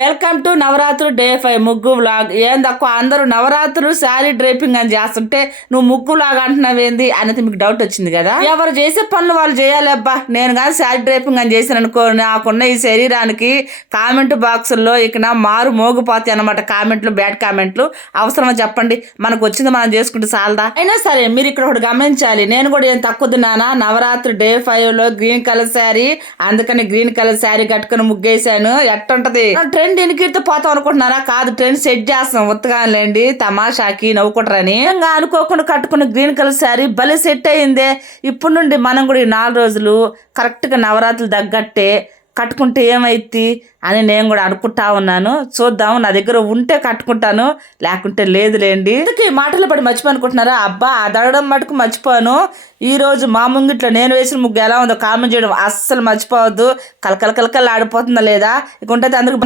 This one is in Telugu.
వెల్కమ్ టు నవరాత్రి డే 5 ముగ్గు వ్లాగ్. ఏందక్కువ అందరూ నవరాత్రులు శారీ డ్రైపింగ్ అని చేస్తుంటే నువ్వు ముగ్గు వ్లాగ్ అంటున్నావేంది అనేది మీకు డౌట్ వచ్చింది కదా. ఎవరు చేసే పనులు వాళ్ళు చేయాలి అబ్బా. నేను కానీ శారీ డ్రైపింగ్ అని చేశాను అనుకో, నాకున్న ఈ శరీరానికి కామెంట్ బాక్సుల్లో ఇక మారు మోగిపోతాయి అనమాట. కామెంట్లు, బ్యాడ్ కామెంట్లు అవసరమా చెప్పండి? మనకు వచ్చింది మనం చేసుకుంటే చాలదా? అయినా సరే మీరు ఇక్కడ ఒకటి గమనించాలి, నేను కూడా ఏం తక్కువ తిన్నానా. నవరాత్రి డే 5లో గ్రీన్ కలర్ శారీ, అందుకని గ్రీన్ కలర్ శారీ కట్టుకుని ముగ్గేసాను. ఎట్టుంటది ట్రెండ్ ఎన్నికితో పోతాం అనుకుంటున్నారా? కాదు, ట్రెండ్ సెట్ చేస్తాం ఉత్తగాలేండి, తమాషాకి నవ్వుకుంటారని. ఇంకా అనుకోకుండా కట్టుకున్న గ్రీన్ కలర్ శారీ భలే సెట్ అయిందే. ఇప్పటి నుండి మనం కూడా ఈ 4 రోజులు కరెక్ట్గా నవరాత్రులు తగ్గట్టే కట్టుకుంటే ఏమైద్ది అని నేను కూడా అనుకుంటా ఉన్నాను. చూద్దాం, నా దగ్గర ఉంటే కట్టుకుంటాను, లేకుంటే లేదులేండి. ఇందుకే మాటలు పడి మర్చిపోనుకుంటున్నారా? అబ్బా, అదడడం మటుకు మర్చిపోను. ఈరోజు మా ముంగిట్లో నేను వేసిన ముగ్గు ఎలా ఉందో కామెంట్ చేయడం అస్సలు మర్చిపోవద్దు. కలకల కలకల ఆడిపోతుందా లేదా? ఇక ఉంటుంది అందుకు